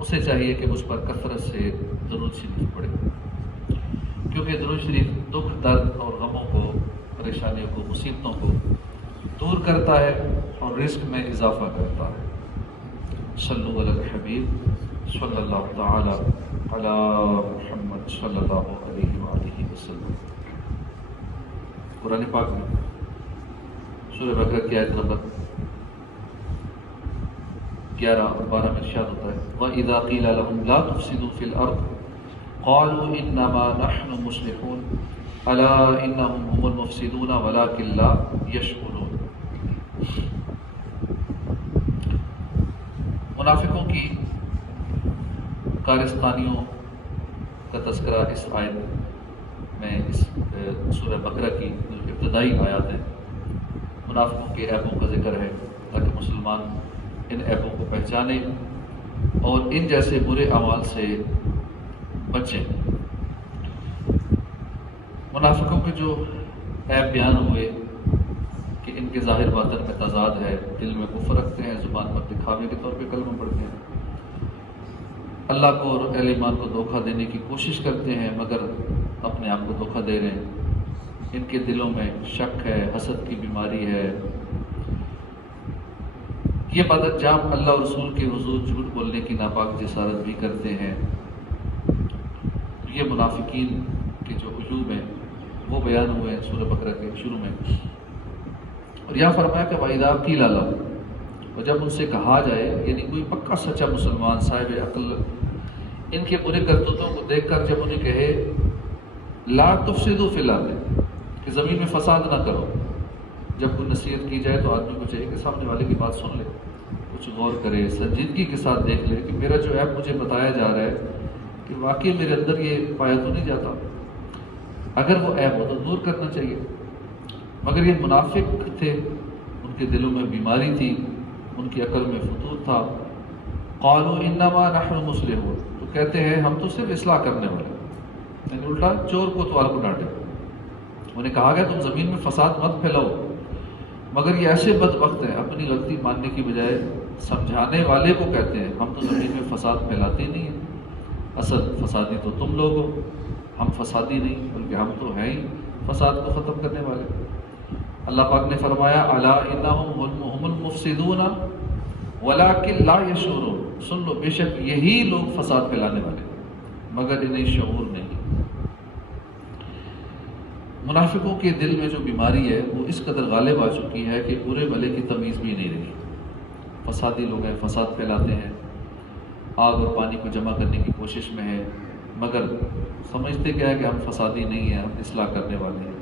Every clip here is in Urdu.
اسے چاہیے کہ مجھ پر کثرت سے درود شریف پڑھے، کیونکہ درود شریف دکھ، درد اور غموں کو، پریشانیوں کو، مصیبتوں کو دور کرتا ہے اور رزق میں اضافہ کرتا ہے۔ صلو علی الحبیب صلی اللہ تعالی علی محمد صلی اللہ علیہ وآلہ وسلم۔ قرآن پاک میں سورہ بقرہ کی آیت نمبر 11 اور 12 میں ارشاد ہوتا ہے وَإِذَا قِيلَ لَهُمْ لَا تُفْسِدُوا فِي الْأَرْضِ قَالُوا إِنَّمَا نَحْنُ مُصْلِحُونَ أَلَا إِنَّهُمْ هُمُ الْمُفْسِدُونَ وَلَكِنْ لَا يَشْعُرُونَ۔ منافقوں کی کارستانیوں کا تذکرہ اس آیت میں، اس سورہ بقرہ کی ابتدائی آیات ہیں، منافقوں کے عیبوں کا ذکر ہے تاکہ مسلمان ان عیبوں کو پہچانیں اور ان جیسے برے اعمال سے بچیں۔ منافقوں کے جو عیب بیان ہوئے کہ ان کے ظاہر باطن میں تضاد ہے، دل میں کفر رکھتے ہیں، زبان پر دکھاوے کے طور پہ کلمہ پڑھتے ہیں، اللہ کو اور اہل ایمان کو دھوکہ دینے کی کوشش کرتے ہیں مگر اپنے آپ کو دھوکہ دے رہے ہیں، ان کے دلوں میں شک ہے، حسد کی بیماری ہے، یہ بدانجام اللہ اور رسول کے حضور جھوٹ بولنے کی ناپاک جسارت بھی کرتے ہیں۔ یہ منافقین کے جو عیوب ہیں وہ بیان ہوئے ہیں سورہ بقرہ کے شروع میں، اور یہاں فرمایا کہ وَإِذَا قِيلَ لَهُمْ، اور جب ان سے کہا جائے، یعنی کوئی پکا سچا مسلمان صاحب عقل ان کے برے کرتوتوں کو دیکھ کر جب انہیں کہے لا تفسدوا فی الارض، کہ زمین میں فساد نہ کرو، جب کوئی نصیحت کی جائے تو آدمی کو چاہیے کہ سامنے والے کی بات سن لے، کچھ غور کرے، سنجیدگی کے ساتھ دیکھ لے کہ میرا جو ایپ مجھے بتایا جا رہا ہے کہ واقعی میرے اندر یہ پایا تو نہیں جاتا، اگر وہ ایپ ہو تو دور کرنا چاہیے۔ مگر یہ منافق تھے، ان کے دلوں میں بیماری تھی، ان کی عقل میں فتور تھا۔ قالوا انما نحن مصلحون، تو کہتے ہیں ہم تو صرف اصلاح کرنے والے، یعنی الٹا چور کو توال کو ڈانٹے۔ انہیں کہا گیا تم زمین میں فساد مت پھیلاؤ، مگر یہ ایسے بدبخت ہیں اپنی غلطی ماننے کی بجائے سمجھانے والے کو کہتے ہیں ہم تو زمین میں فساد پھیلاتے نہیں ہیں، اصل فسادی تو تم لوگ ہو، ہم فسادی نہیں بلکہ ہم تو ہیں ہی فساد کو ختم کرنے والے۔ اللہ پاک نے فرمایا الا انہم هم المفسدون ولکن لا یشعرون، سن لو بے شک یہی لوگ فساد پھیلانے والے مگر انہیں شعور نہیں۔ منافقوں کے دل میں جو بیماری ہے وہ اس قدر غالب آ چکی ہے کہ برے بھلے کی تمیز بھی نہیں رہی، فسادی لوگ ہیں، فساد پھیلاتے ہیں، آگ اور پانی کو جمع کرنے کی کوشش میں ہے، مگر سمجھتے کیا ہے کہ ہم فسادی نہیں ہیں، ہم اصلاح کرنے والے ہیں۔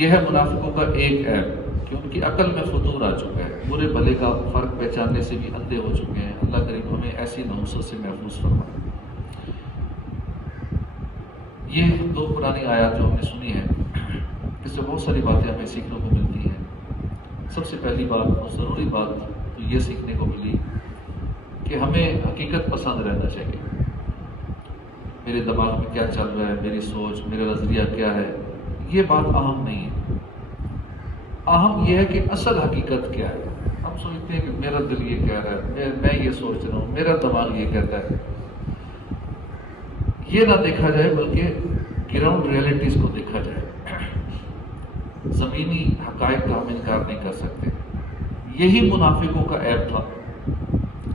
یہ ہے منافقوں کا ایک عیب کہ ان کی عقل میں فتور آ چکا ہے، برے بھلے کا فرق پہچاننے سے بھی اندھے ہو چکے ہیں۔ اللہ کریم ہمیں ایسی نحوست سے محفوظ فرمائے۔ یہ دو پرانی آیات جو ہم نے سنی ہیں، اس سے بہت ساری باتیں ہمیں سیکھنے کو ملتی ہیں۔ سب سے پہلی بات اور ضروری بات تو یہ سیکھنے کو ملی کہ ہمیں حقیقت پسند رہنا چاہیے۔ میرے دماغ میں کیا چل رہا ہے، میری سوچ، میرا نظریہ کیا ہے، یہ بات اہم نہیں ہے۔ اہم یہ ہے کہ اصل حقیقت کیا ہے۔ ہم سوچتے ہیں کہ میرا دل یہ کہہ رہا ہے، میں یہ سوچ رہا ہوں، میرا دماغ یہ کہتا ہے، یہ نہ دیکھا جائے بلکہ گراؤنڈ ریئلٹیز کو دیکھا جائے۔ زمینی حقائق کا ہم انکار نہیں کر سکتے۔ یہی منافقوں کا عیب تھا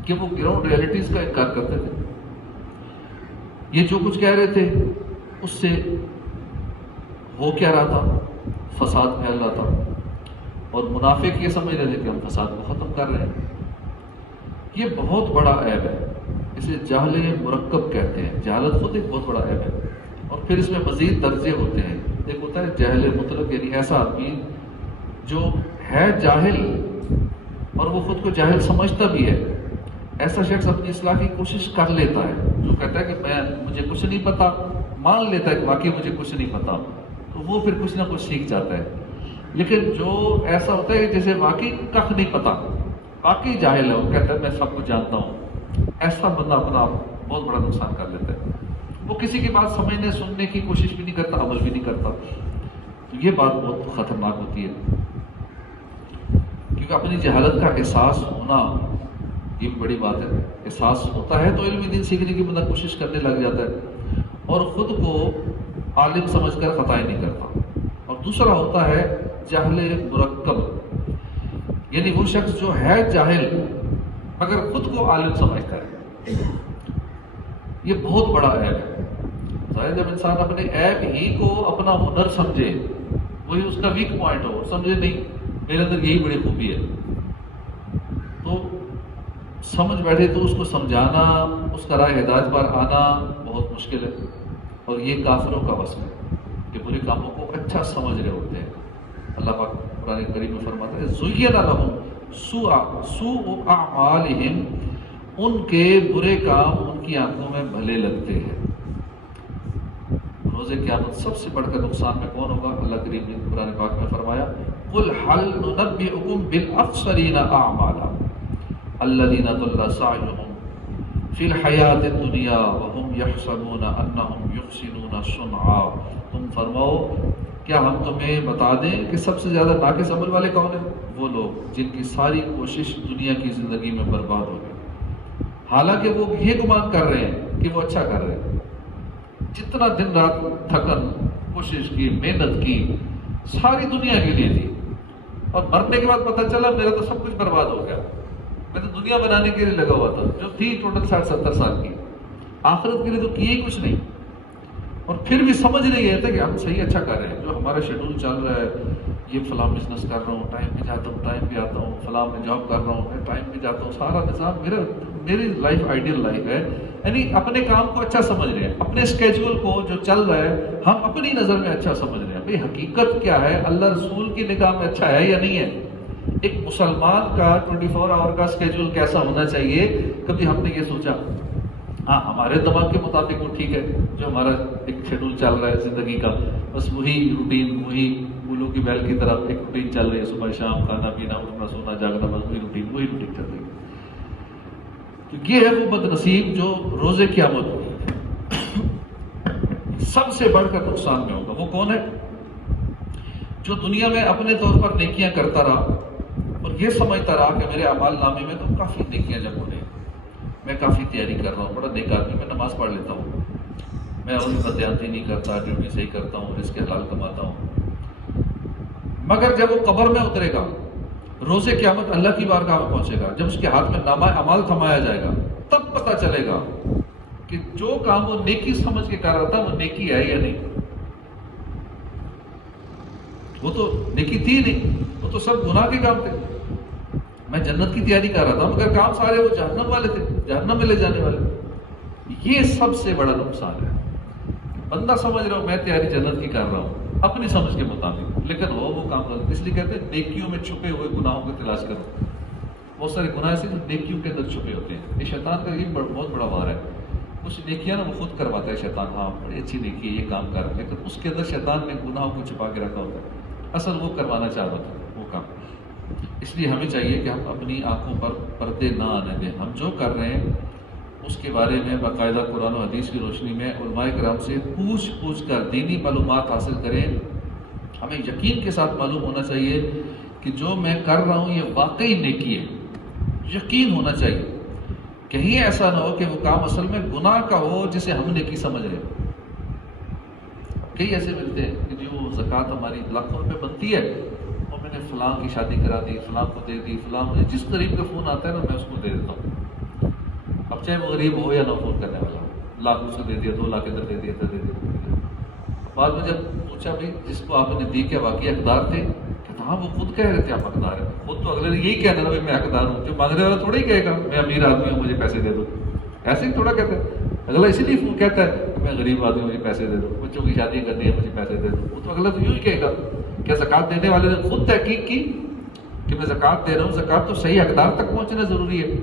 کہ وہ گراؤنڈ ریئلٹیز کا انکار کرتے تھے۔ یہ جو کچھ کہہ رہے تھے اس سے ہو کیا رہا تھا، فساد پھیل رہا تھا، اور منافق یہ سمجھ رہے تھے کہ ہم فساد کو ختم کر رہے ہیں۔ یہ بہت بڑا عیب ہے، اسے جہل مرکب کہتے ہیں۔ جہالت خود ایک بہت بڑا عیب ہے، اور پھر اس میں مزید درجے ہوتے ہیں۔ ایک ہوتا ہے جہل مطلق، یعنی ایسا آدمی جو ہے جاہل اور وہ خود کو جاہل سمجھتا بھی ہے۔ ایسا شخص اپنی اصلاح کی کوشش کر لیتا ہے، جو کہتا ہے کہ مجھے کچھ نہیں پتا، مان لیتا ہے کہ واقعی مجھے کچھ نہیں پتا، تو وہ پھر کچھ نہ کچھ سیکھ جاتا ہے۔ لیکن جو ایسا ہوتا ہے کہ جیسے واقعی کخ نہیں پتا، واقعی جاہل ہے، وہ کہتا ہے میں سب کچھ جانتا ہوں، ایسا بندہ اپنا بہت بڑا نقصان کر لیتا ہے۔ وہ کسی کی بات سمجھنے سننے کی کوشش بھی نہیں کرتا، عمل بھی نہیں کرتا۔ تو یہ بات بہت خطرناک ہوتی ہے، کیونکہ اپنی جہالت کا احساس ہونا یہ بھی بڑی بات ہے. احساس ہوتا ہے تو علم دین سیکھنے کی بندہ کوشش کرنے لگ جاتا ہے اور خود کو عالم سمجھ کر خطائیں نہیں کرتا. اور دوسرا ہوتا ہے جہل مرکب، یعنی وہ شخص جو ہے جاہل مگر خود کو عالم سمجھتا ہے. یہ بہت بڑا عیب ہے. ظاہر جب انسان اپنے عیب ہی کو اپنا ہنر سمجھے، وہی اس کا ویک پوائنٹ ہو، سمجھے نہیں میرے اندر یہی بڑی خوبی ہے، تو سمجھ بیٹھے تو اس کو سمجھانا، اس کا راہ ہدایت پر آنا بہت مشکل ہے. اور یہ کافروں کا وصف ہے کہ برے کاموں کو اچھا سمجھ رہے ہوتے ہیں. اللہ پاک قرآن کریم میں فرماتا ہے زُيِّنَ لَهُمْ سُوءُ أَعْمَالِهِمْ، ان کے برے کام ان کی آنکھوں میں بھلے لگتے ہیں. روز قیامت سب سے بڑھ کر نقصان میں کون ہوگا؟ اللہ کریم نے قرآن پاک میں فرمایا قُلْ هَلْ نُنَبِّئُكُمْ بِالْأَخْسَرِينَ أَعْمَالًا الَّذِينَ ضَلَّ سَعْيُهُمْ فِي الْحَيَاةِ الدُّنْيَا وَهُمْ يَحْسَبُونَ أَنَّهُمْ يُحْسِنُونَ صُنْعًا. تم فرماؤ کیا ہم تمہیں بتا دیں کہ سب سے زیادہ ناقص عمل والے کون ہیں؟ وہ لوگ جن کی ساری کوشش دنیا کی زندگی میں برباد ہو گئی، حالانکہ وہ یہ گمان کر رہے ہیں کہ وہ اچھا کر رہے ہیں. جتنا دن رات تھکن، کوشش کی، محنت کی، ساری دنیا کے لیے تھی، اور مرنے کے بعد پتہ چلا میرا تو سب کچھ برباد ہو گیا. میں تو دنیا بنانے کے لیے لگا ہوا تھا جو تھی ٹوٹل 60-70 سال کی، آخرت کے لیے تو کیے ہی کچھ نہیں. اور پھر بھی سمجھ نہیں آتا کہ ہم صحیح اچھا کر رہے ہیں. جو ہمارا شیڈول چل رہا ہے، یہ فلاں بزنس کر رہا ہوں، ٹائم پہ جاتا ہوں، ٹائم پہ آتا ہوں، فلاں میں جاب کر رہا ہوں، میں ٹائم پہ جاتا ہوں، سارا نظام میری لائف آئیڈیل لائف ہے. یعنی اپنے کام کو اچھا سمجھ رہے ہیں، اپنے اسکیجول کو جو چل رہا ہے ہم اپنی نظر میں اچھا سمجھ رہے ہیں. بھئی حقیقت کیا ہے؟ اللہ رسول کی نگاہ میں اچھا ہے یا نہیں ہے؟ ایک مسلمان کا 24 آور کا اسکیجول کیسا ہونا چاہیے؟ کبھی ہم نے یہ سوچا؟ ہاں ہمارے دماغ کے مطابق وہ ٹھیک ہے، جو ہمارا ایک شیڈول چل رہا ہے زندگی کا، بس وہی روٹین، وہی الو کی بیل کی طرح ایک روٹین چل رہی ہے، صبح شام کھانا پینا، اٹھنا سونا جاگنا، بس وہی روٹین چل رہی ہے. تو یہ ہے وہ بد نصیب جو روز قیامت سب سے بڑھ کر نقصان میں ہوگا. وہ کون ہے؟ جو دنیا میں اپنے طور پر نیکیاں کرتا رہا اور یہ سمجھتا رہا کہ میرے اعمال نامے میں تو کافی نیکیاں جمع ہو رہی ہیں، میں کافی تیاری کر رہا ہوں، بڑا نیک آدمی، میں نماز پڑھ لیتا ہوں، میں اور بدیانتی نہیں کرتا، ڈیوٹی صحیح کرتا ہوں، رزق حلال کماتا ہوں. مگر جب وہ قبر میں اترے گا، روز قیامت اللہ کی بارگاہ میں پہنچے گا، جب اس کے ہاتھ میں نامہ اعمال تھمایا جائے گا، تب پتہ چلے گا کہ جو کام وہ نیکی سمجھ کے کر رہا تھا وہ نیکی ہے یا نہیں. وہ تو نیکی تھی نہیں، وہ تو سب گناہ کے کام تھے. میں جنت کی تیاری کر رہا تھا مگر کام سارے وہ جہنم والے تھے، جہنم میں لے جانے والے. یہ سب سے بڑا نقصان ہے. بندہ سمجھ رہا ہوں میں تیاری جنت کی کر رہا ہوں اپنی سمجھ کے مطابق، لیکن وہ کام غلط. اس لیے کہتے ہیں نیکیوں میں چھپے ہوئے گناہوں کو تلاش کرو. بہت سارے گناہ ایسے جو نیکیوں کے اندر چھپے ہوتے ہیں. یہ شیطان کا یہ بہت بڑا وار ہے. کچھ نیکیاں نا وہ خود کرواتا ہے شیطان، ہاں بڑی اچھی نیکی ہے، یہ کام کر، لیکن اس کے اندر شیطان نے گناہوں کو چھپا کے رکھا ہوتا ہے، اصل وہ کروانا چاہ رہا تھا وہ کام. اس لیے ہمیں چاہیے کہ ہم اپنی آنکھوں پر پردے نہ آنے دیں. ہم جو کر رہے ہیں اس کے بارے میں باقاعدہ قرآن و حدیث کی روشنی میں علماء کرام سے پوچھ کر دینی معلومات حاصل کریں. ہمیں یقین کے ساتھ معلوم ہونا چاہیے کہ جو میں کر رہا ہوں یہ واقعی نیکی ہے. یقین ہونا چاہیے، کہیں ایسا نہ ہو کہ وہ کام اصل میں گناہ کا ہو جسے ہم نیکی سمجھ رہے ہیں. کئی ایسے ملتے ہیں کہ جو زکوٰۃ ہماری لاکھوں روپے بنتی ہے، اور میں نے فلاں کی شادی کرا دی، فلاں کو دے دی، فلاں مجھے جس غریب کا فون آتا ہے نا میں اس کو دے دیتا ہوں. اب چاہے وہ غریب ہو یا نہ فون کرنے والا، لاکھ اس کو دے دیا، 2 لاکھ ادھر دے دیا، ادھر دے دیا. بعد میں جب پوچھا بھائی جس کو آپ نے دی کیا واقعی حقدار تھے؟ کہتا ہاں وہ خود کہہ رہے تھے آپ حقدار ہیں. خود تو اگلے نے یہی کہنا تھا میں حقدار ہوں. جو مانگنے والا تھوڑا ہی کہے گا میں امیر آدمی ہوں مجھے پیسے دے دو. ایسے ہی تھوڑا کہتا ہے. اگلا اسی لیے فون کہتا ہے میں غریب آدمی ہوں مجھے پیسے دے دو، بچوں کی شادی کرنی ہے مجھے پیسے دے دو. وہ تو اگلا تو یوں ہی کہے گا. کیا زکوٰۃ دینے والے نے خود تحقیق کی کہ میں زکوٰۃ دے رہا ہوں؟ زکوٰۃ تو صحیح حقدار تک پہنچنا ضروری ہے.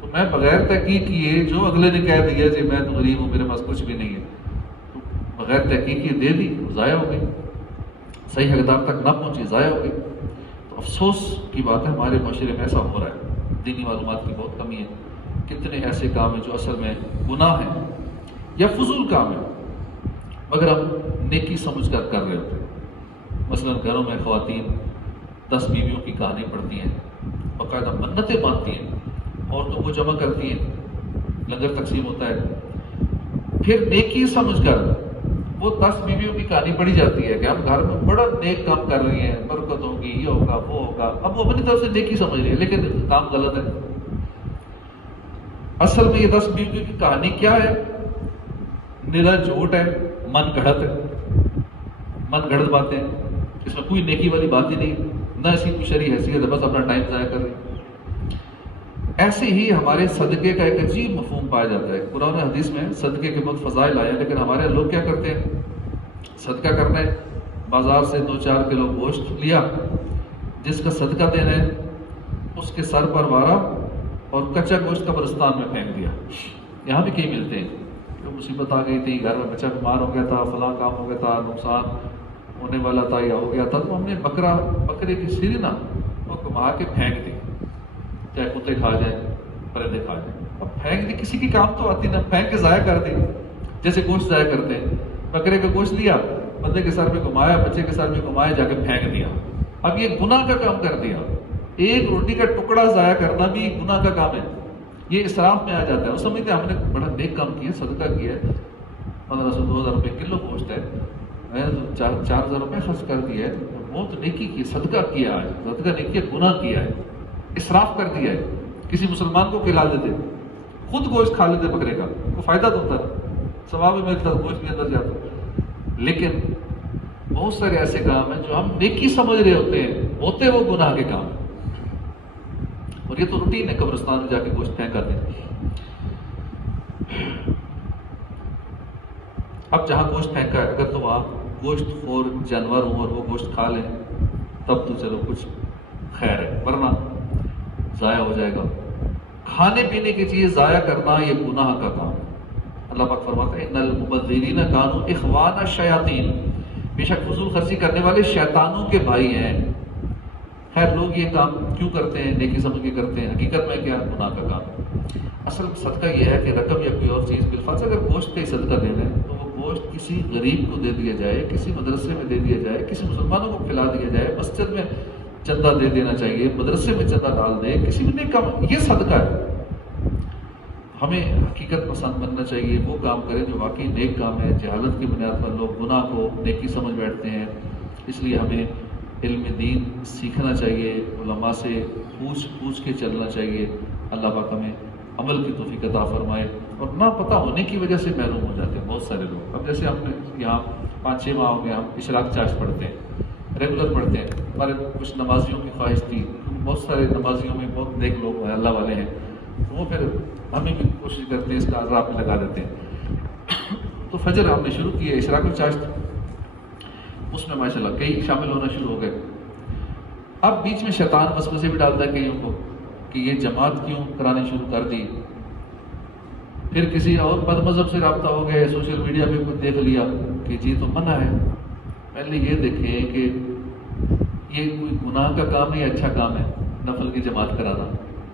تو میں بغیر تحقیق کیے جو اگلے نے کہہ دیا کہ میں تو غریب ہوں میرے پاس کچھ بھی نہیں ہے، تو بغیر تحقیق کیے دے دی، ضائع ہو گئی، صحیح حقدار تک نہ پہنچی، ضائع ہو گئی. تو افسوس کی بات ہے ہمارے معاشرے میں ایسا ہو رہا ہے. دینی معلومات کی بہت کمی ہے. کتنے ایسے کام ہیں جو اصل میں گناہ ہیں یا فضول کام ہے مگر ہم نیکی سمجھ کر کر رہے ہوتے ہیں. مثلاً گھروں میں خواتین 10 بیویوں کی کہانی پڑھتی ہیں، باقاعدہ منتیں باندھتی ہیں، عورتوں کو جمع کرتی ہیں، لنگر تقسیم ہوتا ہے، پھر نیکی سمجھ کر وہ 10 بیویوں کی کہانی پڑھی جاتی ہے کہ ہم گھر میں بڑا نیک کام کر رہی ہیں، برکت ہوگی، یہ ہوگا وہ ہوگا، اب وہ اپنی طرف سے نیکی سمجھ رہی ہے لیکن کام غلط ہے۔ اصل میں یہ 10 بیویوں کی کہانی کیا ہے؟ نرا جھوٹ ہے، من گھڑت ہے، من گھڑت باتیں ہیں، اس میں کوئی نیکی والی بات ہی نہیں، نہ اسی کوئی شرعی حیثیت ہے، بس اپنا ٹائم ضائع کر رہی ہے۔ ایسے ہی ہمارے صدقے کا ایک عجیب مفہوم پایا جاتا ہے۔ قرآن حدیث میں صدقے کے بہت فضائل آئے ہیں، لیکن ہمارے لوگ کیا کرتے ہیں؟ صدقہ کرنا ہے، بازار سے 2-4 کلو گوشت لیا، جس کا صدقہ دینا ہے اس کے سر پر مارا اور کچا گوشت قبرستان میں پھینک دیا۔ یہاں بھی کئی ملتے ہیں کہ مصیبت آ گئی تھی، گھر میں بچہ بیمار ہو گیا تھا، فلاں کام ہو گیا تھا، نقصان ہونے والا تھا یا ہو گیا تھا، تو ہم نے بکرے کی سری نا وہ کما کے پھینک دی، چاہے کتے کھا جائیں، پرندے کھا جائیں۔ اب پھینک دی، کسی کی کام تو آتی نہ، پھینک کے ضائع کر دی، جیسے گوشت ضائع کرتے ہیں۔ بکرے کا گوشت لیا، بندے کے سر پہ گھمایا، بچے کے سر پہ گھمایا، جا کے پھینک دیا۔ اب یہ گناہ کا کام کر دیا۔ ایک روٹی کا ٹکڑا ضائع کرنا بھی گناہ کا کام ہے، یہ اسراف میں آ جاتا ہے۔ وہ سمجھتے ہیں ہم نے بڑا نیک کام کیا، صدقہ کیا ہے، 1500-2000 روپے کلو گوشت ہے، میں نے تو 4000 روپے خرچ کر دیے ہے، بہت نیکی کی، صدقہ کیا ہے، صدقہ نہیں کیا، گناہ کیا ہے، اسراف کر دیا ہے۔ کسی مسلمان کو کھلا دیتے، خود گوشت کھا لیتے بکرے کا، وہ فائدہ تو ہوتا ہے، ثواب بھی ملتا، گوشت بھی اندر جاتا۔ لیکن بہت سارے ایسے کام ہیں جو ہم نیکی سمجھ رہے ہوتے وہ گناہ کے کام، اور یہ تو روٹین ہے، قبرستان میں جا کے گوشت پھینکا دیں۔ اب جہاں گوشت پھینکا ہے، اگر تو وہاں گوشت خور جانور ہوں اور وہ گوشت کھا لیں تب تو چلو کچھ خیر ہے، ورنہ ضائع ہو جائے گا۔ کھانے پینے کی چیز ضائع کرنا یہ گناہ کا کام ہے۔ اللہ پاک فرماتا ہے ان المبذرین کانوا اخوان الشیاطین، بے شک فضول خرچی کرنے والے شیطانوں کے بھائی ہیں۔ خیر لوگ یہ کام کیوں کرتے ہیں؟ نیکی سمجھ کے کرتے ہیں، حقیقت میں کیا گناہ کا کام ہے۔ اصل صدقہ یہ ہے کہ رقم یا کوئی اور چیز، بالفرض اگر گوشت کا ہی صدقہ دینا ہے تو وہ گوشت کسی غریب کو دے دیا جائے، کسی مدرسے میں دے دیا جائے، کسی مسلمانوں کو کھلا دیا جائے، مسجد میں چندہ دے دینا چاہیے، مدرسے میں چندہ ڈال دے، کسی بھی نیک کام، یہ صدقہ ہے۔ ہمیں حقیقت پسند بننا چاہیے، وہ کام کریں جو واقعی نیک کام ہے۔ جہالت کی بنیاد پر لوگ گناہ کو نیکی سمجھ بیٹھتے ہیں، اس لیے ہمیں علم دین سیکھنا چاہیے، علماء سے پوچھ کے چلنا چاہیے۔ اللہ پاک ہمیں عمل کی توفیق عطا فرمائے، اور نہ پتہ ہونے کی وجہ سے محروم ہو جاتے ہیں بہت سارے لوگ۔ اب جیسے ہم نے یہاں 5-6 ماہ ہو گئے ہم اشراق چارج پڑھتے ہیں، ریگولر پڑھتے ہیں، ہمارے کچھ نمازیوں کی خواہش تھی، بہت سارے نمازیوں میں بہت نیک لوگ ہیں، اللہ والے ہیں، وہ پھر ہمیں بھی کوشش کرتے ہیں اس کا راہ پہ لگا دیتے ہیں۔ تو فجر ہم نے شروع کی ہے، اشراق چارج، اس میں ماشاءاللہ کئی شامل ہونا شروع ہو گئے۔ اب بیچ میں شیطان وسوسے بھی ڈالتا ہے کئیوں کو کہ یہ جماعت کیوں کرانی شروع کر دی، پھر کسی اور بد مذہب سے رابطہ ہو گئے، سوشل میڈیا پہ کچھ دیکھ لیا کہ جی تو منع ہے۔ پہلے یہ دیکھیں کہ یہ کوئی گناہ کا کام ہے یا اچھا کام ہے نفل کی جماعت کرانا،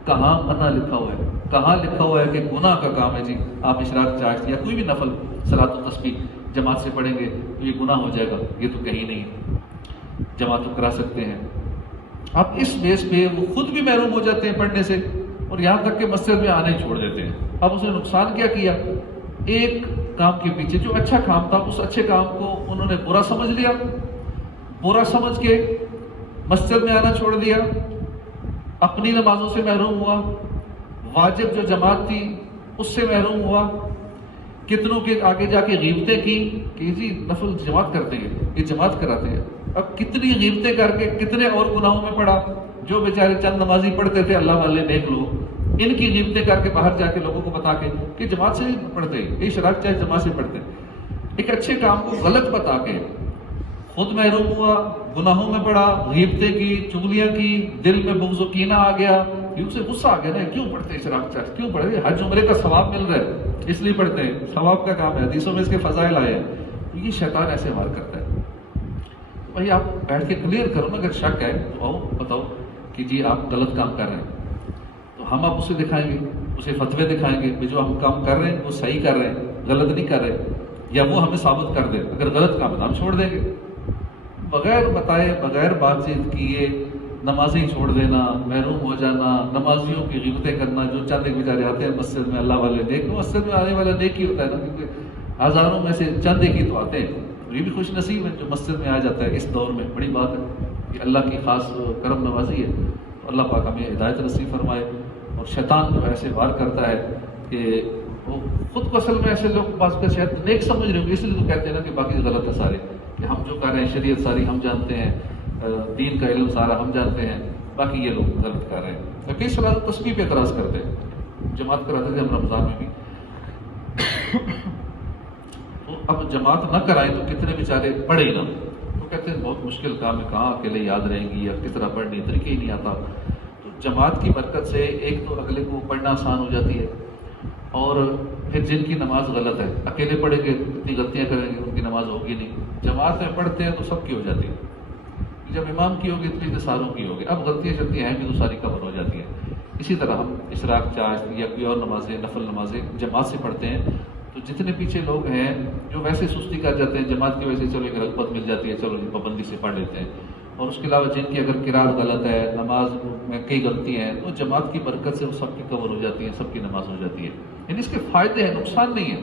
کہاں منع لکھا ہوا ہے، کہاں لکھا ہوا ہے کہ گناہ کا کام ہے جی آپ اشراق چارج یا کوئی بھی نفل صلاۃ و تسبیح جماعت سے پڑھیں گے تو یہ گناہ ہو جائے گا، یہ تو کہیں نہیں ہے، جماعت تو کرا سکتے ہیں۔ اب اس بیس پہ وہ خود بھی محروم ہو جاتے ہیں پڑھنے سے، اور یہاں تک کہ مسجد میں آنے ہی چھوڑ دیتے ہیں۔ اب اس نے نقصان کیا کیا؟ ایک کام کے پیچھے جو اچھا کام تھا، اس اچھے کام کو انہوں نے برا سمجھ لیا، برا سمجھ کے مسجد میں آنا چھوڑ دیا، اپنی نمازوں سے محروم ہوا، واجب جو جماعت تھی اس سے محروم ہوا، کتنوں کے آگے جا کے غیبتیں کی کہ جی نفل جماعت کرتے ہیں، یہ جماعت کراتے ہیں۔ اب کتنی غیبتیں کر کے کتنے اور گناہوں میں پڑا، جو بیچارے چند نمازی پڑھتے تھے اللہ والے نیک لوگ، ان کی غیبتیں کر کے باہر جا کے لوگوں کو بتا کے کہ جماعت سے نہیں پڑھتے، یہ شراک چاہے جماعت سے پڑھتے، ایک اچھے کام کو غلط بتا کے خود محروم ہوا، گناہوں میں پڑا، غیبتیں کی، چغلیاں کی، دل میں بغض و کینہ آ گیا، اسے غصہ آ گیا نا، کیوں پڑھتے ہیں شراک چاہے، کیوں پڑھتے ہیں، حج عمرے کا ثواب مل رہا ہے اس لیے پڑھتے ہیں، ثواب کا کام ہے، حدیثوں میں اس کے فضائل آئے ہیں۔ تو یہ شیطان ایسے وار کرتا ہے۔ بھائی آپ بیٹھ کے کلیئر کرو نا، اگر شک ہے تو آؤ بتاؤ کہ جی آپ غلط کام کر رہے ہیں، تو ہم آپ اسے دکھائیں گے، اسے فتوے دکھائیں گے کہ جو ہم کام کر رہے ہیں وہ صحیح کر رہے ہیں، غلط نہیں کر رہے، یا وہ ہمیں ثابت کر دے، اگر غلط کام ہے تو ہم چھوڑ دیں گے۔ بغیر بتائے، بغیر بات چیت کیے نمازی چھوڑ دینا، محروم ہو جانا، نمازیوں کی غیبتیں کرنا، جو چند ایک بیچارے آتے ہیں مسجد میں اللہ والے نیک، مسجد میں آنے والا نیک ہی ہوتا ہے نا، کیونکہ ہزاروں میں سے چند ایک ہی تو آتے ہیں، یہ بھی خوش نصیب ہے جو مسجد میں آ جاتا ہے اس دور میں، بڑی بات ہے کہ اللہ کی خاص کرم نوازی ہے. تو اللہ پاک ہمیں ہدایت نصیب فرمائے. اور شیطان جو ایسے وار کرتا ہے کہ وہ خود کو اصل میں ایسے لوگ بعض کا شاید نیک سمجھ رہے ہوں گے، اس لیے تو کہتے ہیں نا کہ باقی غلط ہے سارے، کہ ہم جو کر رہے ہیں شریعت ساری ہم جانتے ہیں، دین کا علم سارا ہم جانتے ہیں، باقی یہ لوگ غلط کر رہے ہیں. کئی صلاح تسبیح پہ اعتراض کرتے ہیں، جماعت کراتے تھے ہم رمضان میں بھی. تو اب جماعت نہ کرائیں تو کتنے بیچارے پڑھے ہی نہ، تو کہتے ہیں بہت مشکل کام ہے، کہاں اکیلے یاد رہیں گی یا کس طرح پڑھنی، طریقے ہی نہیں آتا. تو جماعت کی برکت سے ایک تو اگلے کو پڑھنا آسان ہو جاتی ہے، اور پھر جن کی نماز غلط ہے اکیلے پڑھیں گے اتنی غلطیاں کریں گے ان کی نماز ہوگی نہیں. جماعت میں پڑھتے ہیں تو سب کی ہو جاتی ہے، جب امام کی ہوگی اتنی تو ساروں کی ہوگی. اب غلطیاں چلتی ہیں بھی تو ساری کور ہو جاتی ہیں. اسی طرح ہم اشراق چاش یا کوئی اور نمازیں نفل نمازیں جماعت سے پڑھتے ہیں تو جتنے پیچھے لوگ ہیں جو ویسے سستی کر جاتے ہیں جماعت کی وجہ سے، چلو ایک رغبت مل جاتی ہے، چلو پابندی سے پڑھ لیتے ہیں. اور اس کے علاوہ جن کی اگر قرات غلط ہے، نماز میں کئی غلطی ہیں، تو جماعت کی برکت سے وہ سب کی کور ہو جاتی ہیں، سب کی نماز ہو جاتی ہے. یعنی اس کے فائدے ہیں، نقصان نہیں ہے.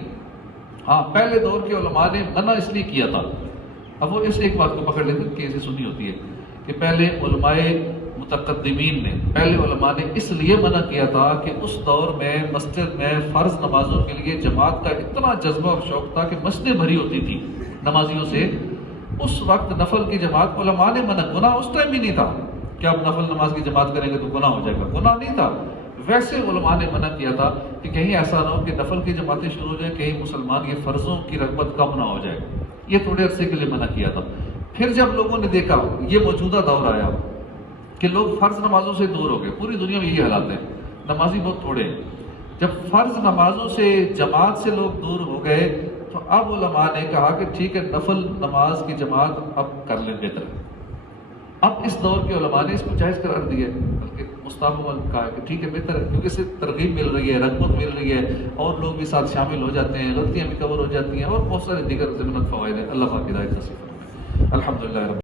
ہاں پہلے دور کے علماء نے منع اس لیے کیا تھا. اب وہ اس ایک بات کو پکڑ لیتے ہیں کہ اسے سنی ہوتی ہے کہ پہلے علماء متقدمین نے، پہلے علماء نے اس لیے منع کیا تھا کہ اس دور میں مسجد میں فرض نمازوں کے لیے جماعت کا اتنا جذبہ اور شوق تھا کہ مسجدیں بھری ہوتی تھی نمازیوں سے. اس وقت نفل کی جماعت علماء نے منع، گناہ اس ٹائم بھی نہیں تھا کہ آپ نفل نماز کی جماعت کریں گے تو گناہ ہو جائے گا، گناہ نہیں تھا. ویسے علماء نے منع کیا تھا کہ کہیں ایسا نہ ہو کہ نفل کی جماعتیں شروع ہو جائیں، کہیں مسلمان یہ فرضوں کی رغبت کم نہ ہو جائے. یہ تھوڑے عرصے کے لیے منع کیا تھا. پھر جب لوگوں نے دیکھا، یہ موجودہ دور آیا کہ لوگ فرض نمازوں سے دور ہو گئے، پوری دنیا میں یہی حالات ہیں، نمازی بہت تھوڑے ہیں. جب فرض نمازوں سے جماعت سے لوگ دور ہو گئے تو اب علماء نے کہا کہ ٹھیک ہے نفل نماز کی جماعت اب کر لیں بہتر. اب اس دور کے علماء نے اس کو جائز قرار دیا ہے، بلکہ مستحب کہا کہ ٹھیک ہے بہتر ہے، کیونکہ اس سے ترغیب مل رہی ہے، رغبت مل رہی ہے، اور لوگ بھی ساتھ شامل ہو جاتے ہیں، غلطیاں بھی کور ہو جاتی ہیں، اور بہت سارے دیگر ضمنت فوائد ہیں. اللہ پاک ہدایت نصیب فرمائے. الحمدللہ.